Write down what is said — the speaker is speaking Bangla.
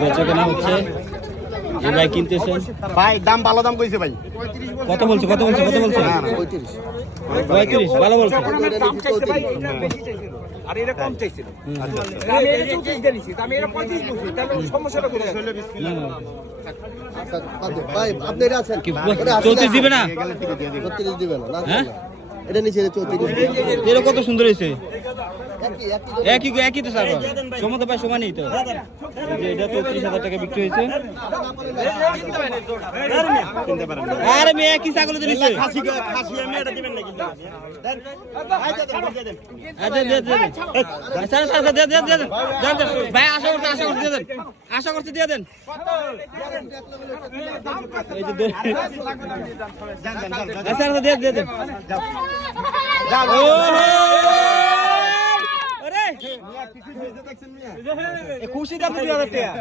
বেচাকেনা হচ্ছে, এই ভাই কিনতেছেন। ভাই দাম ভালো দাম কইছে ভাই। কত বলছে? 35 ভালো বলছে। আর এটা কম চাইছিল। আমি এটা 34 জানিছি, আমি এটা 35 বলছি, তাহলে সমস্যাটা কোথায়? আচ্ছা ভাই আপনি এটা আছেন কি 34 দিবে না? 34 দিবেন না? হ্যাঁ এটা নিচে 34 এর কত সুন্দর হইছে। একই তো স্যার, সমান তো ভাই সমানই তো। এই যে এটা 34,000 টাকা বিক্রি হয়েছে। আরে মেয়ে একই ছাগল তো নিচ্ছে। খাসি আমি এটা দিবেন না কিন্তু। দেন ভাই আশা করতে দিয়ে দেন। এই যে দিয়ে দেন। খুশি দাম 2,000 টাকা।